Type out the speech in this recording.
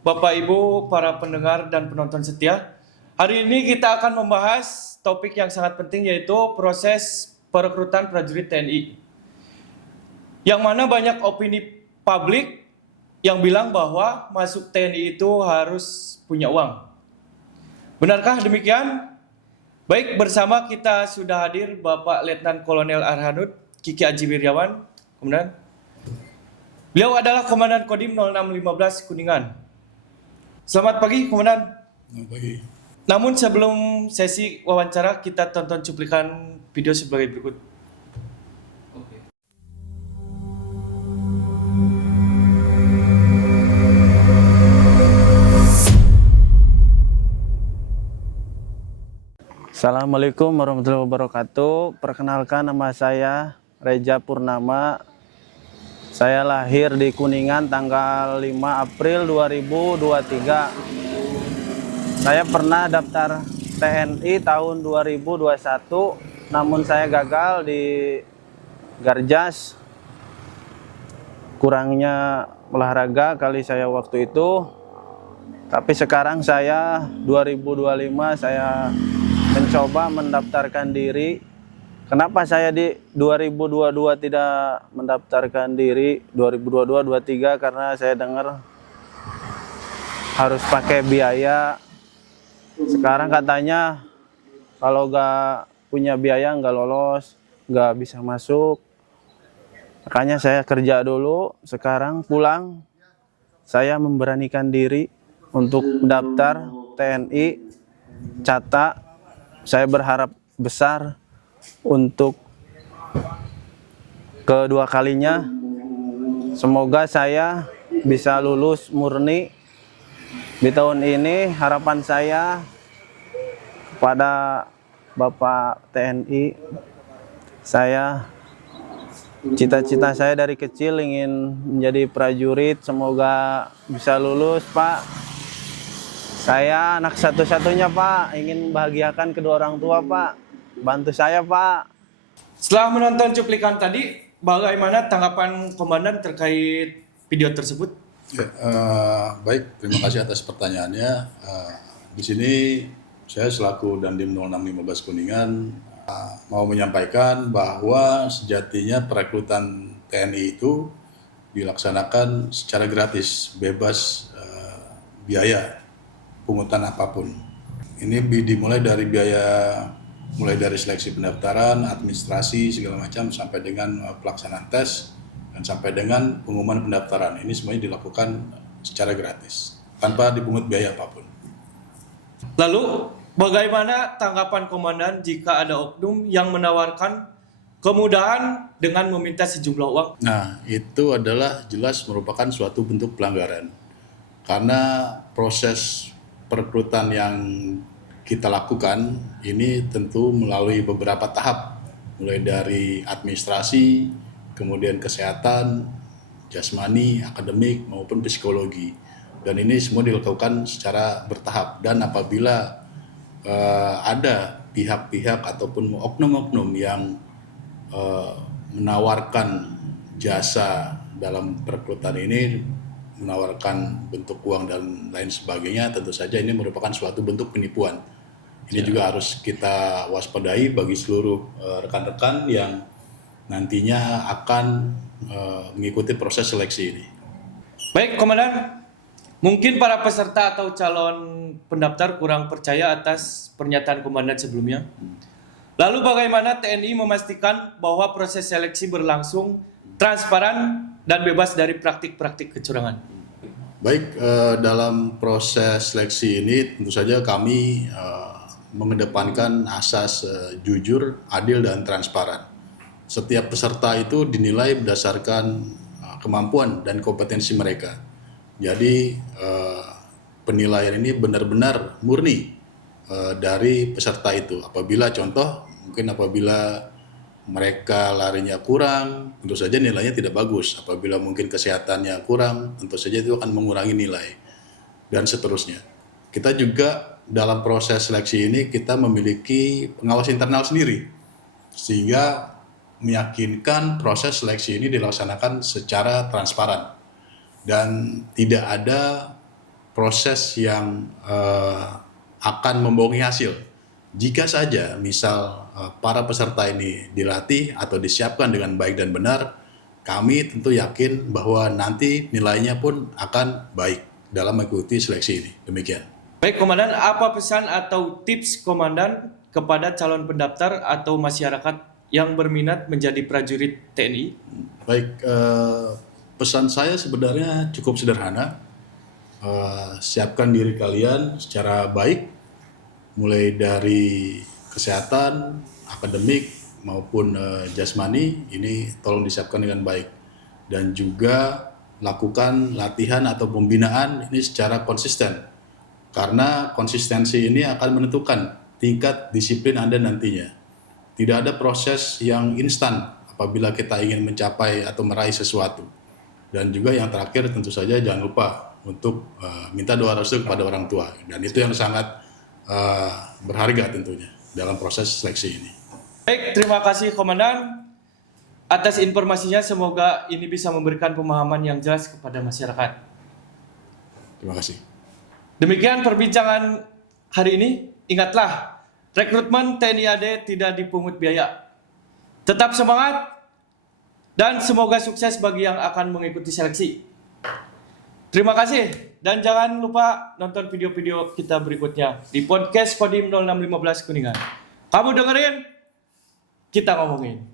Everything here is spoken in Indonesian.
Bapak Ibu, para pendengar dan penonton setia. Hari ini kita akan membahas topik yang sangat penting, yaitu proses perekrutan prajurit TNI. Yang mana banyak opini publik yang bilang bahwa masuk TNI itu harus punya uang. Benarkah demikian? Baik, bersama kita sudah hadir Bapak Letnan Kolonel Arhanud Kiki Aji Wirjawan, Komandan. Beliau adalah Komandan Kodim 0615 Kuningan. Selamat pagi, Komandan. Selamat pagi. Namun sebelum sesi wawancara, kita tonton cuplikan video sebagai berikut. Assalamualaikum warahmatullahi wabarakatuh. Perkenalkan, nama saya Reja Purnama. Saya lahir di Kuningan tanggal 5 April 2023. Saya pernah daftar TNI tahun 2021, namun saya gagal di Garjas. Kurangnya olahraga kali saya waktu itu. Tapi sekarang saya 2025 saya mencoba mendaftarkan diri. Kenapa saya di 2022 tidak mendaftarkan diri 2022-23? Karena saya dengar harus pakai biaya. Sekarang katanya kalau nggak punya biaya nggak lolos, nggak bisa masuk. Makanya saya kerja dulu. Sekarang pulang saya memberanikan diri untuk mendaftar TNI. Catat, saya berharap besar untuk kedua kalinya. Semoga saya bisa lulus murni di tahun ini. Harapan saya kepada Bapak TNI, cita-cita saya dari kecil ingin menjadi prajurit. Semoga bisa lulus, Pak. Saya anak satu-satunya, Pak. Ingin membahagiakan kedua orang tua, Pak. Bantu saya, Pak. Setelah menonton cuplikan tadi, bagaimana tanggapan Komandan terkait video tersebut? Ya, baik, terima kasih atas pertanyaannya. Di sini saya selaku Dandim 0615 Kuningan mau menyampaikan bahwa sejatinya perekrutan TNI itu dilaksanakan secara gratis, bebas biaya pungutan apapun. Ini dimulai dari mulai dari seleksi pendaftaran, administrasi segala macam sampai dengan pelaksanaan tes dan sampai dengan pengumuman pendaftaran. Ini semuanya dilakukan secara gratis tanpa dipungut biaya apapun. Lalu, bagaimana tanggapan Komandan jika ada oknum yang menawarkan kemudahan dengan meminta sejumlah uang? Nah, itu adalah jelas merupakan suatu bentuk pelanggaran. Karena proses perekrutan yang kita lakukan ini tentu melalui beberapa tahap, mulai dari administrasi, kemudian kesehatan, jasmani, akademik maupun psikologi, dan ini semua dilakukan secara bertahap. Dan apabila ada pihak-pihak ataupun oknum-oknum yang menawarkan jasa dalam perekrutan ini, menawarkan bentuk uang dan lain sebagainya, tentu saja ini merupakan suatu bentuk penipuan. Ini juga harus kita waspadai bagi seluruh rekan-rekan yang nantinya akan mengikuti proses seleksi ini. Baik, Komandan. Mungkin para peserta atau calon pendaftar kurang percaya atas pernyataan Komandan sebelumnya. Lalu bagaimana TNI memastikan bahwa proses seleksi berlangsung transparan dan bebas dari praktik-praktik kecurangan? Baik, dalam proses seleksi ini tentu saja kami mengedepankan asas jujur, adil, dan transparan. Setiap peserta itu dinilai berdasarkan kemampuan dan kompetensi mereka. Jadi penilaian ini benar-benar murni dari peserta itu. Apabila mereka larinya kurang, tentu saja nilainya tidak bagus. Apabila mungkin kesehatannya kurang, tentu saja itu akan mengurangi nilai, dan seterusnya. Kita juga dalam proses seleksi ini kita memiliki pengawas internal sendiri, sehingga meyakinkan proses seleksi ini dilaksanakan secara transparan dan tidak ada proses yang akan membohongi hasil. Jika saja misal para peserta ini dilatih atau disiapkan dengan baik dan benar, kami tentu yakin bahwa nanti nilainya pun akan baik dalam mengikuti seleksi ini. Demikian. Baik, Komandan, apa pesan atau tips Komandan kepada calon pendaftar atau masyarakat yang berminat menjadi prajurit TNI? Baik, pesan saya sebenarnya cukup sederhana. Siapkan diri kalian secara baik, mulai dari kesehatan, akademik, maupun jasmani, ini tolong disiapkan dengan baik. Dan juga lakukan latihan atau pembinaan ini secara konsisten. Karena konsistensi ini akan menentukan tingkat disiplin Anda nantinya. Tidak ada proses yang instan apabila kita ingin mencapai atau meraih sesuatu. Dan juga yang terakhir tentu saja jangan lupa untuk minta doa restu kepada orang tua. Dan itu yang sangat berharga tentunya dalam proses seleksi ini. Baik, terima kasih Komandan atas informasinya. Semoga ini bisa memberikan pemahaman yang jelas kepada masyarakat. Terima kasih. Demikian perbincangan hari ini. Ingatlah, rekrutmen TNI AD tidak dipungut biaya. Tetap semangat dan semoga sukses bagi yang akan mengikuti seleksi. Terima kasih dan jangan lupa nonton video-video kita berikutnya di podcast Kodim 0615 Kuningan. Kamu dengerin, kita ngomongin.